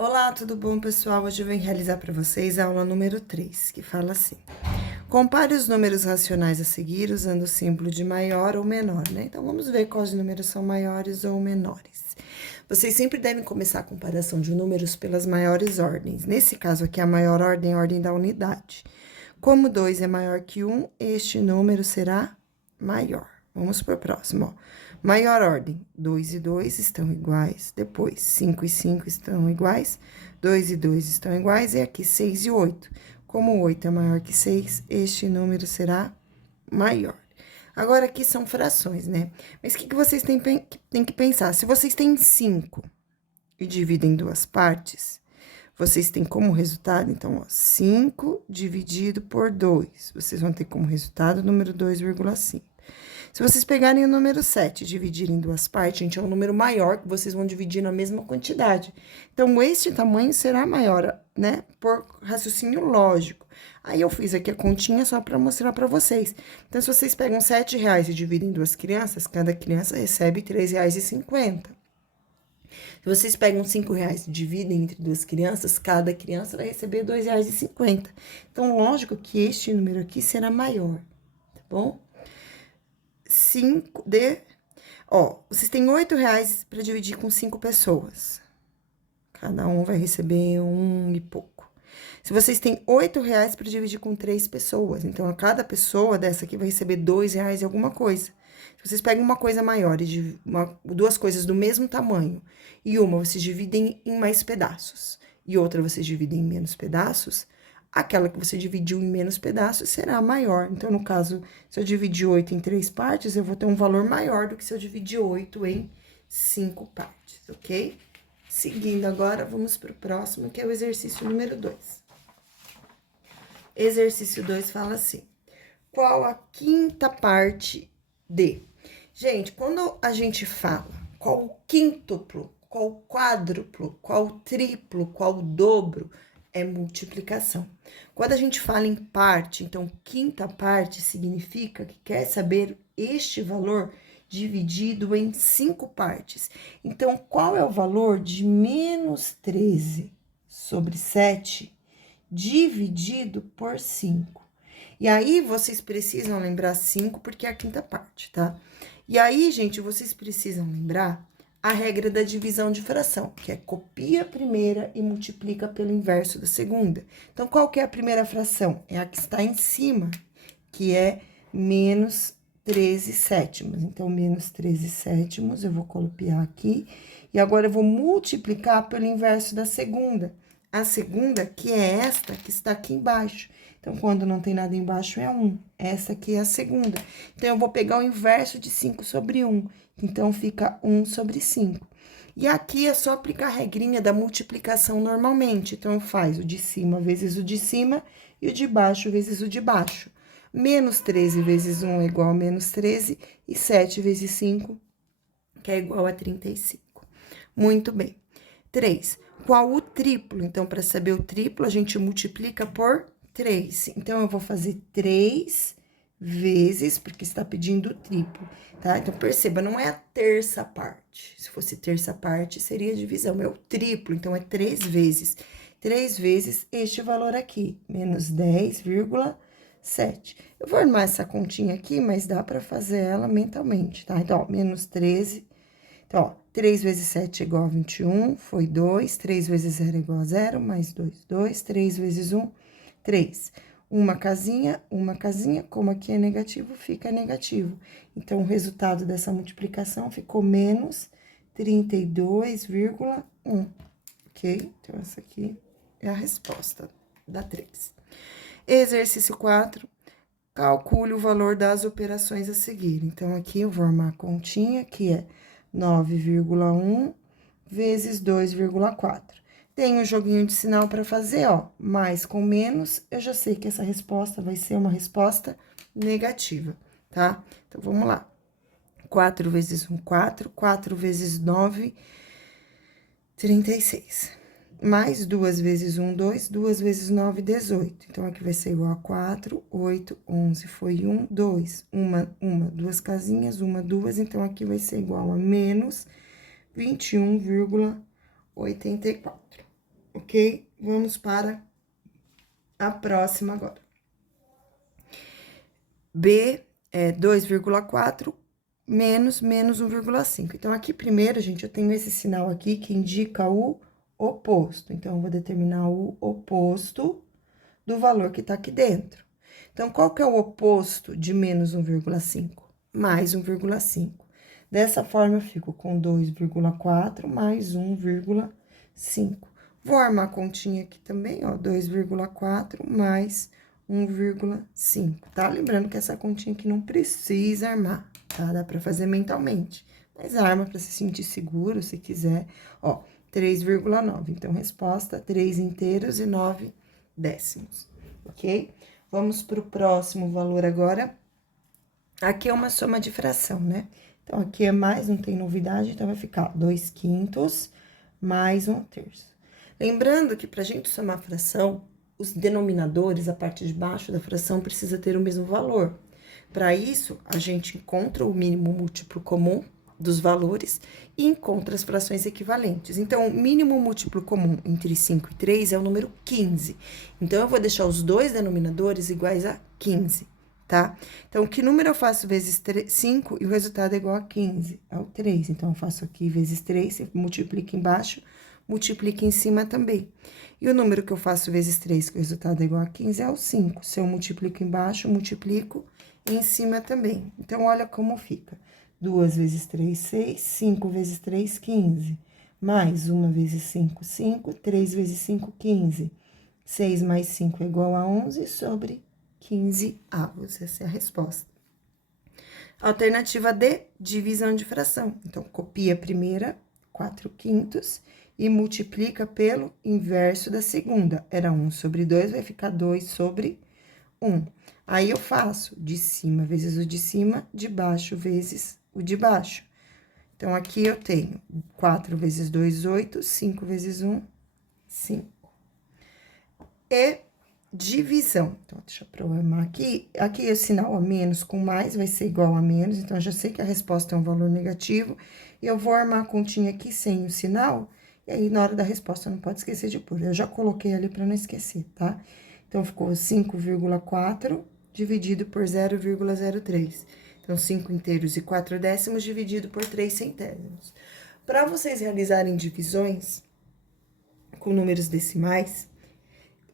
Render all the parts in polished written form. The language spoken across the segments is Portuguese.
Olá, tudo bom, pessoal? Hoje eu venho realizar para vocês a aula número 3, que fala assim: compare os números racionais a seguir usando o símbolo de maior ou menor, né? Então, vamos ver quais números são maiores ou menores. Vocês sempre devem começar a comparação de números pelas maiores ordens. Nesse caso aqui, a maior ordem é a ordem da unidade. Como 2 é maior que 1, este número será maior. Vamos para o próximo, ó. Maior ordem, 2 e 2 estão iguais. Depois, 5 e 5 estão iguais. 2 e 2 estão iguais. E aqui, 6 e 8. Como 8 é maior que 6, este número será maior. Agora, aqui são frações, né? Mas o que vocês têm que pensar? Se vocês têm 5 e dividem em duas partes, vocês têm como resultado, então, ó, 5 dividido por 2. Vocês vão ter como resultado o número 2,5. Se vocês pegarem o número 7 e dividirem em duas partes, gente, é um número maior que vocês vão dividir na mesma quantidade. Então, este tamanho será maior, né? Por raciocínio lógico. Aí, eu fiz aqui a continha só para mostrar para vocês. Então, se vocês pegam R$ 7 e dividem em duas crianças, cada criança recebe R$ 3,50. Se vocês pegam R$ 5 e dividem entre duas crianças, cada criança vai receber R$ 2,50. Então, lógico que este número aqui será maior, tá bom? 5 de... Ó, vocês têm R$ 8 para dividir com 5 pessoas. Cada um vai receber um e pouco. Se vocês têm R$ 8 para dividir com 3 pessoas, então, a cada pessoa dessa aqui vai receber R$ 2 e alguma coisa. Se vocês pegam uma coisa maior e duas coisas do mesmo tamanho, e uma vocês dividem em mais pedaços, e outra vocês dividem em menos pedaços, aquela que você dividiu em menos pedaços será maior. Então, no caso, se eu dividir 8 em 3 partes, eu vou ter um valor maior do que se eu dividir 8 em 5 partes, ok? Seguindo agora, vamos para o próximo, que é o exercício número 2. Exercício 2 fala assim: qual a quinta parte de... Gente, quando a gente fala qual o quíntuplo, qual o quádruplo, qual o triplo, qual o dobro, é multiplicação. Quando a gente fala em parte, então, quinta parte significa que quer saber este valor dividido em 5 partes. Então, qual é o valor de menos 13 sobre 7 dividido por 5? E aí, vocês precisam lembrar 5 porque é a quinta parte, tá? E aí, gente, vocês precisam lembrar a regra da divisão de fração, que é copia a primeira e multiplica pelo inverso da segunda. Então, qual que é a primeira fração? É a que está em cima, que é menos 13 sétimos. Então, menos 13 sétimos, eu vou copiar aqui. E agora, eu vou multiplicar pelo inverso da segunda. A segunda, que é esta, que está aqui embaixo. Então, quando não tem nada embaixo, é 1. Essa aqui é a segunda. Então, eu vou pegar o inverso de 5 sobre 1. Então, fica 1 sobre 5. E aqui é só aplicar a regrinha da multiplicação normalmente. Então, faz o de cima vezes o de cima e o de baixo vezes o de baixo. Menos 13 vezes 1 é igual a menos 13 e 7 vezes 5, que é igual a 35. Muito bem. 3. Qual o triplo? Então, para saber o triplo, a gente multiplica por 3. Então, eu vou fazer 3 vezes, porque está pedindo o triplo, tá? Então, perceba, não é a terça parte. Se fosse terça parte, seria divisão. É o triplo, então, é 3 vezes. 3 vezes este valor aqui, menos 10,7. Eu vou armar essa continha aqui, mas dá para fazer ela mentalmente, tá? Então, ó, menos 13. Então, ó, 3 vezes 7 é igual a 21, foi 2. 3 vezes 0 é igual a 0, mais 2, 2. 3 vezes 1, 3. Uma casinha, como aqui é negativo, fica negativo. Então, o resultado dessa multiplicação ficou menos 32,1, ok? Então, essa aqui é a resposta da 3. Exercício 4. Calcule o valor das operações a seguir. Então, aqui eu vou armar a continha, que é 9,1 vezes 2,4. Tem um joguinho de sinal para fazer, ó, mais com menos, eu já sei que essa resposta vai ser uma resposta negativa, tá? Então, vamos lá. 4 vezes 1, 4. 4 vezes 9, 36. Mais 2 vezes 1, 2. 2 vezes 9, 18. Então, aqui vai ser igual a 4, 8, 11. Foi 1, 2. Duas casinhas, 2. Então, aqui vai ser igual a menos 21,84. ok? Vamos para a próxima agora. B é 2,4 menos 1,5. Então, aqui primeiro, gente, eu tenho esse sinal aqui que indica o oposto. Então, eu vou determinar o oposto do valor que tá aqui dentro. Então, qual que é o oposto de menos 1,5? Mais 1,5. Dessa forma, eu fico com 2,4 mais 1,5. Vou armar a continha aqui também, ó, 2,4 mais 1,5, tá? Lembrando que essa continha aqui não precisa armar, tá? Dá pra fazer mentalmente, mas arma pra se sentir seguro, se quiser. Ó, 3,9. Então, resposta, 3 inteiros e 9 décimos, ok? Vamos pro próximo valor agora. Aqui é uma soma de fração, né? Então, aqui é mais, não tem novidade, então vai ficar 2/5 mais 1/3. Lembrando que pra gente somar fração, os denominadores, a parte de baixo da fração, precisa ter o mesmo valor. Para isso, a gente encontra o mínimo múltiplo comum dos valores e encontra as frações equivalentes. Então, o mínimo múltiplo comum entre 5 e 3 é o número 15. Então, eu vou deixar os dois denominadores iguais a 15, tá? Então, que número eu faço vezes 5 e o resultado é igual a 15? É o 3. Então, eu faço aqui vezes 3, multiplica embaixo, multiplica em cima também. E o número que eu faço vezes 3, que o resultado é igual a 15, é o 5. Se eu multiplico embaixo, multiplico em cima também. Então, olha como fica. 2 vezes 3, 6. 5 vezes 3, 15. Mais 1 vezes 5, 5. 3 vezes 5, 15. 6 mais 5 é igual a 11 sobre 15 avos. Essa é a resposta. Alternativa D, divisão de fração. Então, copia a primeira, 4/5, e multiplica pelo inverso da segunda. Era 1 sobre 2, vai ficar 2 sobre 1. Aí, eu faço de cima vezes o de cima, de baixo vezes o de baixo. Então, aqui eu tenho 4 vezes 2, 8, 5 vezes 1, 5. E divisão. Então, deixa eu programar aqui. Aqui, o sinal a menos com mais vai ser igual a menos. Então, eu já sei que a resposta é um valor negativo. E eu vou armar a continha aqui sem o sinal. E aí, na hora da resposta, não pode esquecer de pôr. Eu já coloquei ali para não esquecer, tá? Então, ficou 5,4 dividido por 0,03. Então, 5 inteiros e 4 décimos dividido por 3 centésimos. Para vocês realizarem divisões com números decimais,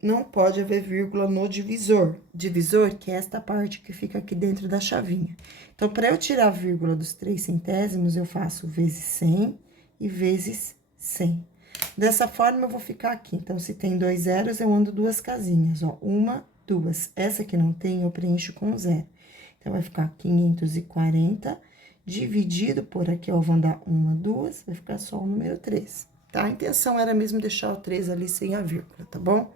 não pode haver vírgula no divisor. Divisor, que é esta parte que fica aqui dentro da chavinha. Então, para eu tirar a vírgula dos 3 centésimos, eu faço vezes 100 e vezes 100. Dessa forma, eu vou ficar aqui. Então, se tem 2 zeros, eu ando 2 casinhas, ó. 1, 2. Essa que não tem, eu preencho com 0. Então, vai ficar 540 dividido por aqui, ó, vão dar 1, 2, vai ficar só o número 3, tá? A intenção era mesmo deixar o 3 ali sem a vírgula, tá bom?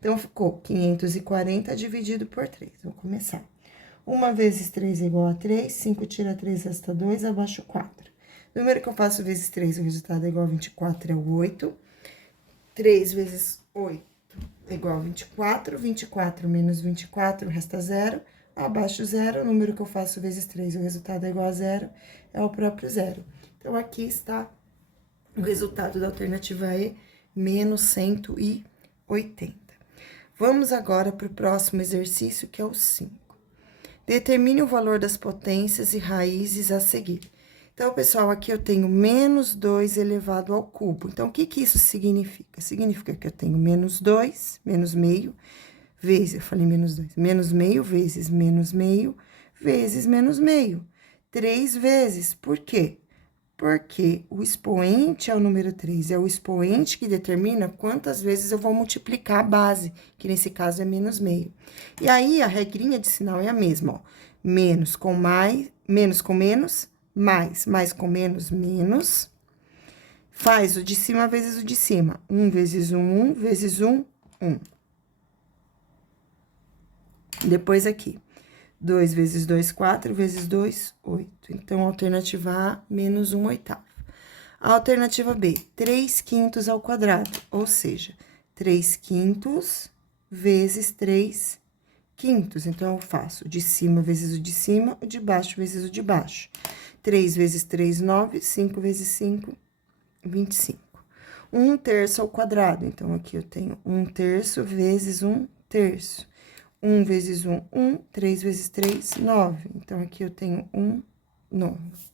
Então, ficou 540 dividido por 3. Vou começar. 1 vezes 3 é igual a 3, 5 tira 3, resta 2, abaixo 4. Número que eu faço vezes 3, o resultado é igual a 24, é o 8. 3 vezes 8 é igual a 24, 24 menos 24, resta 0. Abaixo 0, o número que eu faço vezes 3, o resultado é igual a 0, é o próprio 0. Então, aqui está o resultado da alternativa E, menos 180. Vamos agora para o próximo exercício, que é o 5. Determine o valor das potências e raízes a seguir. Então, pessoal, aqui eu tenho menos 2 elevado ao cubo. Então, o que que isso significa? Significa que eu tenho menos 2, menos meio, vezes, eu falei menos 2, menos meio vezes menos meio, vezes menos meio. 3 vezes. Por quê? Porque o expoente é o número 3, é o expoente que determina quantas vezes eu vou multiplicar a base, que nesse caso é menos meio. E aí, a regrinha de sinal é a mesma, ó. Menos com mais, menos com menos, mais com menos, menos. Faz o de cima vezes o de cima. 1 vezes 1, vezes 1, 1. Depois aqui. 2 vezes 2, 4, vezes 2, 8. Então, alternativa A, menos 1/8. A alternativa B, 3/5 ao quadrado, ou seja, 3/5 vezes 3/5. Então, eu faço de cima vezes o de cima, o de baixo vezes o de baixo. 3 vezes 3, 9, 5 vezes 5, 25. 1/3 ao quadrado. Então, aqui eu tenho 1/3 vezes 1/3. 1 vezes 1, 1. 3 vezes 3, 9. Então, aqui eu tenho 1/9.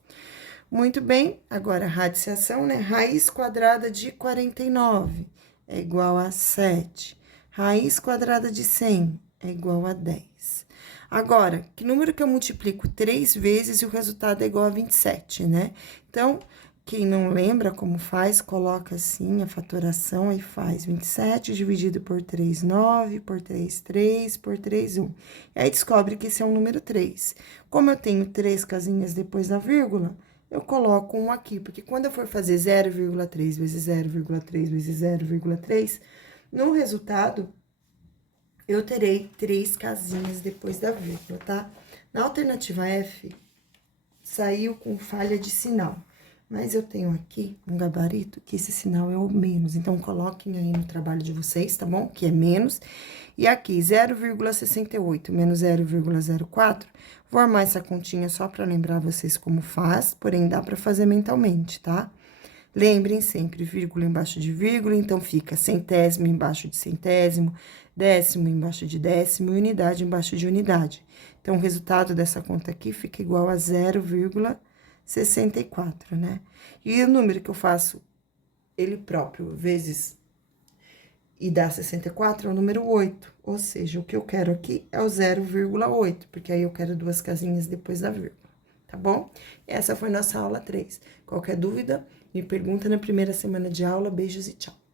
Muito bem, agora, radiciação, né? Raiz quadrada de 49 é igual a 7. Raiz quadrada de 100 é igual a 10. Agora, que número que eu multiplico 3 vezes e o resultado é igual a 27, né? Então, quem não lembra como faz, coloca assim a fatoração e faz 27 dividido por 3, 9, por 3, 3, por 3, 1. E aí, descobre que esse é o número 3. Como eu tenho 3 casinhas depois da vírgula, eu coloco 1 aqui, porque quando eu for fazer 0,3 vezes 0,3 vezes 0,3, no resultado, eu terei 3 casinhas depois da vírgula, tá? Na alternativa F, saiu com falha de sinal. Mas eu tenho aqui um gabarito que esse sinal é o menos. Então, coloquem aí no trabalho de vocês, tá bom? Que é menos. E aqui, 0,68 menos 0,04. Vou armar essa continha só para lembrar vocês como faz, porém dá para fazer mentalmente, tá? Lembrem sempre, vírgula embaixo de vírgula, então fica centésimo embaixo de centésimo, décimo embaixo de décimo e unidade embaixo de unidade. Então, o resultado dessa conta aqui fica igual a 0,64, né? E o número que eu faço ele próprio vezes e dá 64 é o número 8, ou seja, o que eu quero aqui é o 0,8, porque aí eu quero 2 casinhas depois da vírgula, tá bom? Essa foi nossa aula 3. Qualquer dúvida, me pergunta na primeira semana de aula. Beijos e tchau!